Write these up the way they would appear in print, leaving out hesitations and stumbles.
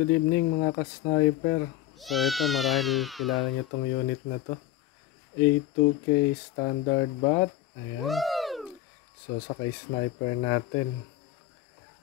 good evening mga ka-sniper. So ito, marahil kilala nyo tong unit na to. A2K standard bat. Ayan. So sa kay-sniper natin.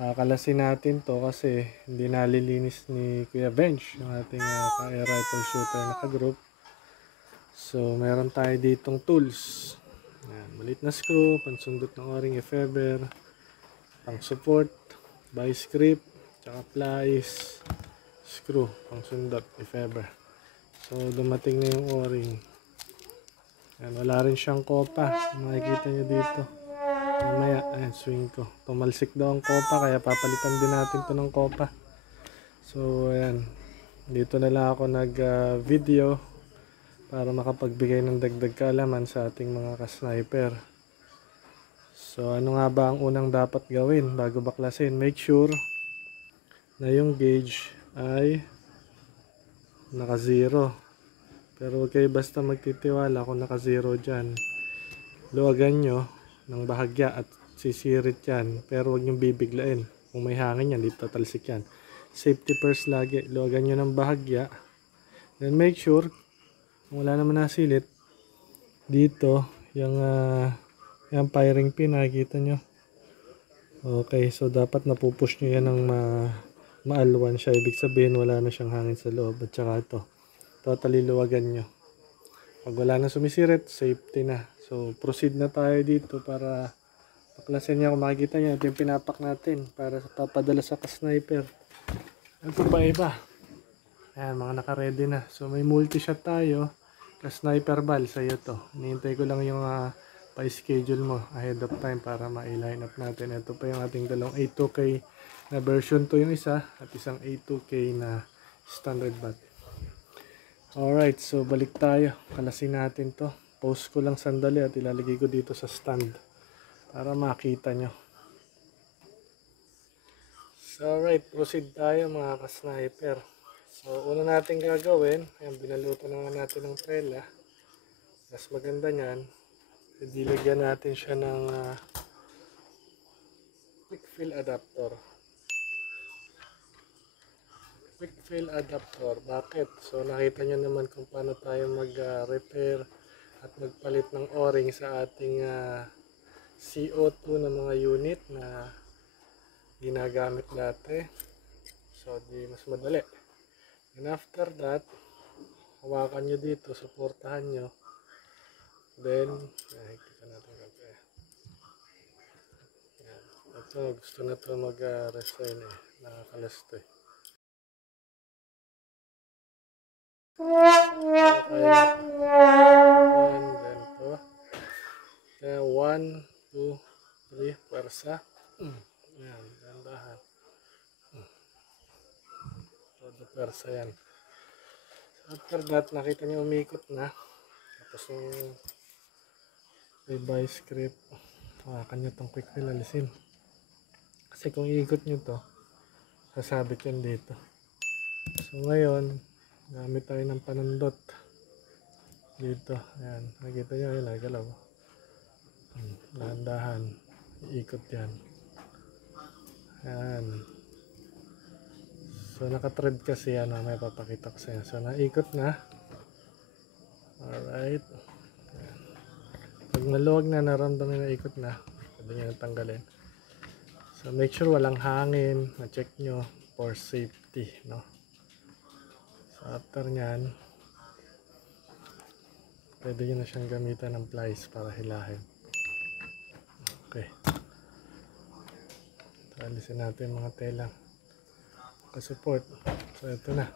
Kalasin natin to kasi hindi nalilinis ni Kuya Bench, yung ating ka-air rifle shooter na ka-group. So meron tayo ditong tools. Ayan, maliit na screw, pansundot ng o-ring if ever, pang support, vice grip, tsaka plies, screw, pang sundot if ever. So dumating na yung o-ring. Ayan, wala rin siyang kopa, makikita nyo dito. Mamaya, ayan, swing ko. Tumalsik daw ang kopa, kaya papalitan din natin to ng kopa. So ayan, dito na lang ako nag video para makapagbigay ng dagdag kaalaman sa ating mga ka-sniper. So ano nga ba ang unang dapat gawin bago baklasin? Make sure na yung gauge ay naka 0. Pero huwag kayo basta magtitiwala kung naka 0 dyan. Luwagan nyo ng bahagya at sisirit yan. Pero huwag nyo bibiglain. Kung may hangin yan, dito tatalsik yan. Safety first lagi. Luwagan nyo ng bahagya. Then make sure, kung wala naman nasilit, dito, yung firing pin, nakikita nyo. Okay, so dapat napupush nyo yan ng maalwan siya. Ibig sabihin, wala na siyang hangin sa loob. At saka ito, totally luwagan nyo. Pag wala na sumisirit, safety na. So, proceed na tayo dito para paklasin niya. Kung makikita nyo, ito yung pinapak natin para papadala sa ka-sniper. Ito pa iba. Ayan, mga naka-ready na. So, may multi-shot tayo. Ka-sniper ball, sa'yo to. Hinihintay ko lang yung pa-schedule mo ahead of time para ma-line up natin. Ito pa yung ating dalawang A2K na version to yung isa at isang A2K na standard bat. Alright, so balik tayo. Kalasin natin to. Post ko lang sandali at ilalagay ko dito sa stand para makita nyo. So alright, proceed tayo mga ka-sniper. So una natin gagawin, ayan, binaluto naman natin ng tela. Mas maganda nyan, idilagyan natin siya ng quick fill adapter. Quick fill adapter. Bakit? So nakita nyo naman kung paano tayo mag-repair at magpalit ng o-ring sa ating CO2 na mga unit na ginagamit dati. So di mas madali. And after that, hawakan nyo dito, suportahan nyo. Then, nakikita natin kape. Ito, gusto na ito mag-resign nakakalas ito then to. Kaya 1, 2, 3, pwersa. Ayan, gandahan. Todo pwersa yan. After that, nakita nyo umikot na. Tapos yung vice grip, hawakan nyo itong quick fill, alisin. Kasi kung iikot nyo to, sasabit yan dito. So ngayon, gamit tayo ng panundot dito. Ayan, nakita nyo yun, nagalaw. Dahan-dahan, iikot yan. Ayan. So naka-thread kasi yan, may papakita ko sa inyo. So naikot na. Alright. Ayan. Pag maluwag na, naramdaman na ikot na, pwede nyo natanggalin. So make sure walang hangin, na-check nyo for safety, no? So after nyan, pwede nyo na siyang gamitan ng plies para hilahin. Okay. So alisin natin mga telang ka-support. So ito na.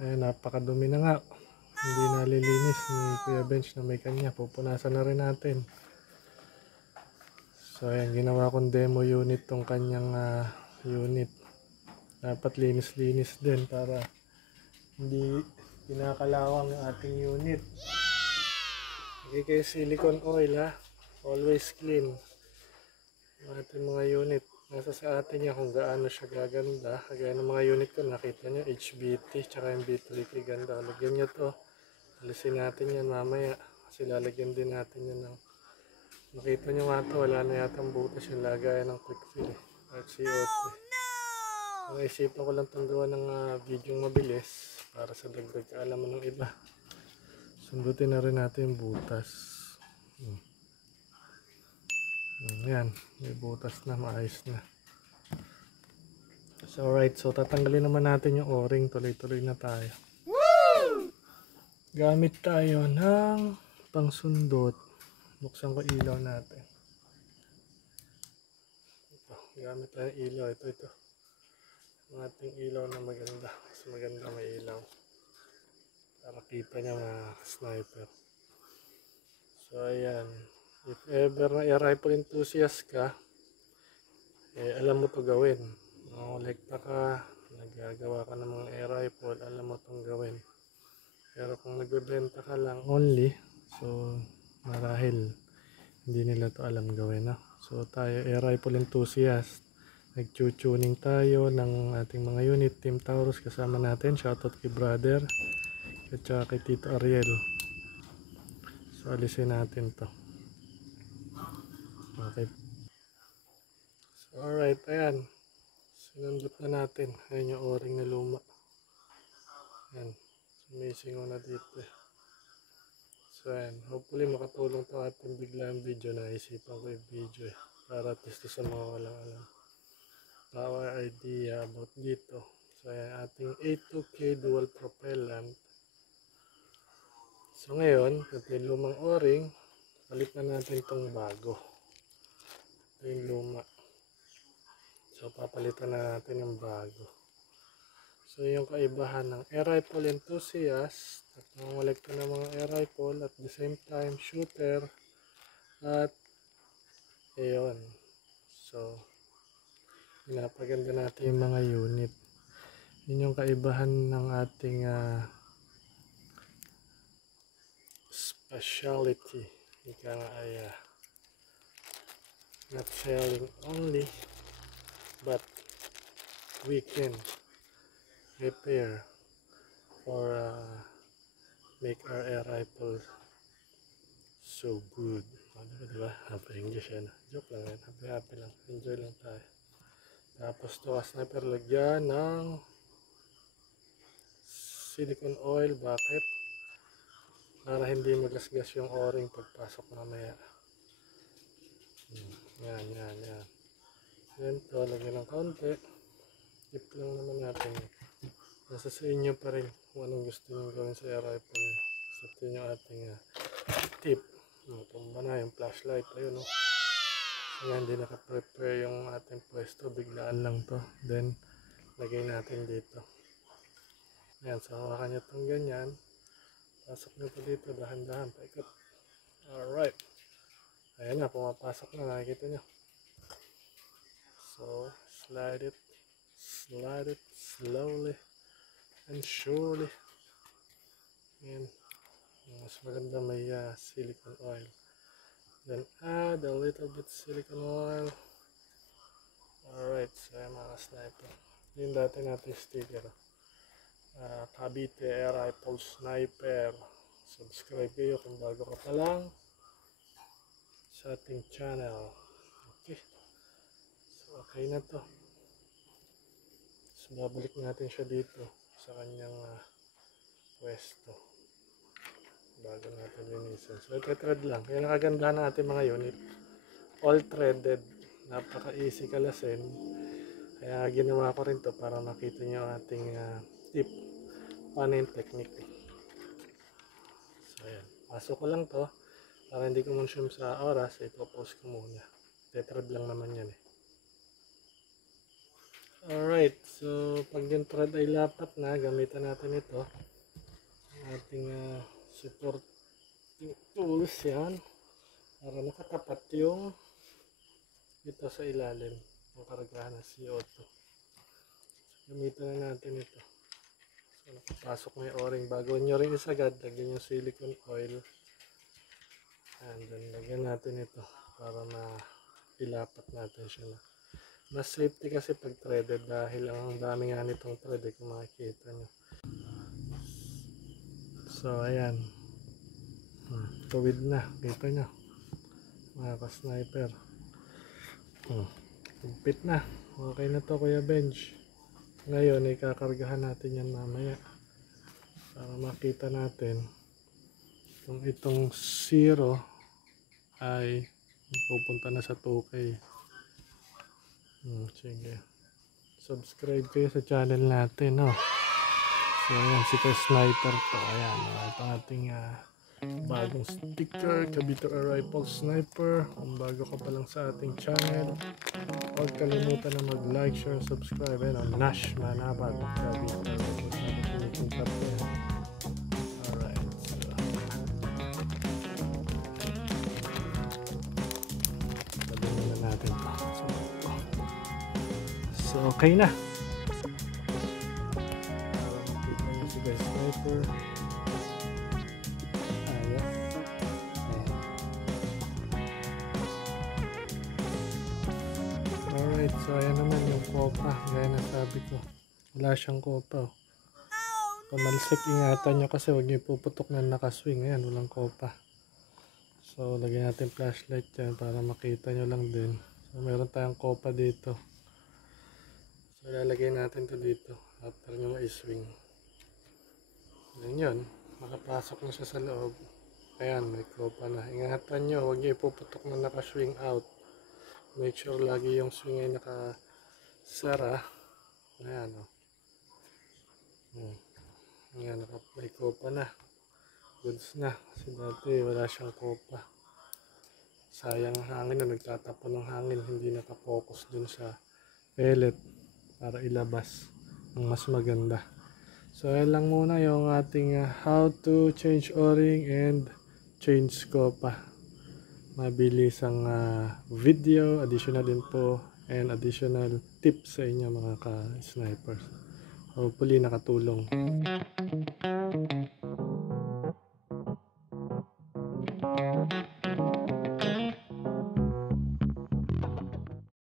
Ayan, napakadumi na nga. Hindi nalilinis ni Kuya Bench na may kanya. Pupunasan na rin natin. So ayan, ginawa kong demo unit tong kanyang unit. Dapat linis-linis din para hindi pinakalawang yung ating unit. Lagay kayo silicone oil ha. Always clean yung ating mga unit. Nasa sa atin yan kung gaano siya gaganda. Kagaya ng mga unit ko, nakita nyo HBT tsaka yung B3K ganda. Lagyan nyo to. Alisin natin yan mamaya. Kasi lalagyan din natin yan ng, makita nyo nga to, wala na yata ang butas yung lagayan ng quick fill or CO2. Naisipan ko lang itong gawa ng video mabilis para sa dagdag kaalaman ng iba. Sundutin na rin natin yung butas. Yan, may butas na, maayos na. So alright, so tatanggalin naman natin yung o-ring, tuloy-tuloy na tayo. Gamit tayo ng pangsundot. Buksan ko ilaw natin. Ito, gamit tayo ng ilaw, ito. Ang ating ilaw na maganda, mas maganda may ilaw. Para kita niya mga sniper. So ayan, if ever na air rifle enthusiast ka, alam mo to gawin. Kolekta ka, nagagawa ka ng mga air rifle, alam mo itong gawin. Pero kung nagbebenta ka lang only, so marahil hindi nila to alam gawin. No? So tayo air rifle enthusiast, nag-tuning tayo ng ating mga unit. Team Taurus kasama natin, shoutout kay brother at saka kay Tito Ariel. So alisin natin to. Okay. So alright, ayan. Sinundot na natin. Ayan yung o-ring na luma. Ayan. Sumisingaw na dito. So ayan. Hopefully makatulong ito ating biglang video na isipan ko yung video para at least sa mga walang alam. Our idea about dito. So ayan. Ating A2K dual propellant. So ngayon, ito yung lumang o-ring. Palit na natin itong bago. Ito yung luma. So papalitan na natin ng bago. So yung kaibahan ng air rifle enthusiast at nangolekta ng mga air rifle at the same time shooter at ayun. So pinapaganda natin yung mga unit. Yun yung kaibahan ng ating specialty. Ika nga ay not selling only, but we can repair or make our air rifle so good. Diba? Happy English yan. Joke lang yan. Happy lang. Enjoy lang tayo. Tapos to sniper lagyan ng silicone oil. Bakit? Para hindi magasgas yung o-ring pagpasok mamaya. Yan. Yan to. Lagyan ng kaunti. Tip lang naman natin. Nasa sa inyo pa rin kung anong gusto nyo gawin sa air rifle nyo. So ito yung ating tip. Tumba na yung flashlight. Ayun o. So yan, hindi naka-prepare yung ating pwesto. Biglaan lang to. Then, lagay natin dito. Ayan, so hawakan nyo itong ganyan. Pasok nyo po dito. Dahan-dahan. Paikot. Alright. Ayan na, pumapasok na. Nakikita nyo. So, slide it slowly and surely. Ayan. Mas maganda may silicone oil. Then add a little bit silicone oil. Alright, so ayan mga sniper. Yung dati natin sticker. Cavite Air Rifle Sniper. Subscribe kayo kung bago ka pa lang sa ating channel. Okay. So okay na to. So babalik natin siya dito sa kanyang pwesto. Bago natin linisin. So ito-thread lang. Yan ang kagandahan ng ating mga unit. All threaded. Napaka easy kalasin. Kaya ginawa ko rin to para makita nyo ang ating tip. Paano yung technique. So ayan. Pasok ko lang to. Para hindi ko consume sa oras. Ipopost ko muna. Thread lang naman yan eh. Alright. So pag yung thread ay lapat na, gamitan natin ito. Ating support tools yan para nakatapat yung ito sa ilalim ng karagahan ng CO2. Gamitan na natin ito. So nakapasok na yung o-ring. Bago nyo rin isagad, lagyan yung silicone oil and then lagyan natin ito para mailapat natin siya na. Mas safety kasi pag threaded dahil ang dami nga nitong thread kung makikita nyo. So ayan, tuwid na, kita nyo mga ka-sniper. Higpit na, okay na to Kuya Benj. Ngayon ay kakargahan natin yan mamaya para makita natin kung itong 0 ay pupunta na sa 2K. Sige. Subscribe kayo sa channel natin, no? So, ayan, si Sniper to. Ayan, ito ating bagong sticker, Kabito Rifle Sniper. Kung bago ka pa lang sa ating channel, huwag kalimutan na mag-like, share, subscribe. Ayan, Nash Manabag, Kabito Rifle Sniper. Alright, so sabihin na natin to. So, okay na. Para makita nyo si Sniper. Alright, so ayan naman yung kopa. Gaya na sabi ko, wala siyang kopa. Pamalsik, ingatan nyo kasi huwag nyo ipuputok na nakaswing. Ayan, walang kopa. So lagyan natin flashlight dyan para makita nyo lang din. So meron tayong kopa dito. So lalagay natin to dito after nyo ma-swing. Yan yun, makapasok na siya sa loob. Ayan, may kopa na. Ingatan nyo, huwag nyo ipuputok na nakaswing out. Make sure lagi yung swing ay nakasara. Ayan, o. Ayan, may kopa na. Goods na. Kasi dati wala siyang kopa. Sayang ang hangin na nagtatapon ng hangin. Hindi nakapokus dun sa pellet para ilabas ang mas maganda. So, ayan lang muna yung ating how to change o-ring and change kopa. Mabilis ang video, additional info, and additional tips sa inyo mga ka-snipers. Hopefully nakatulong.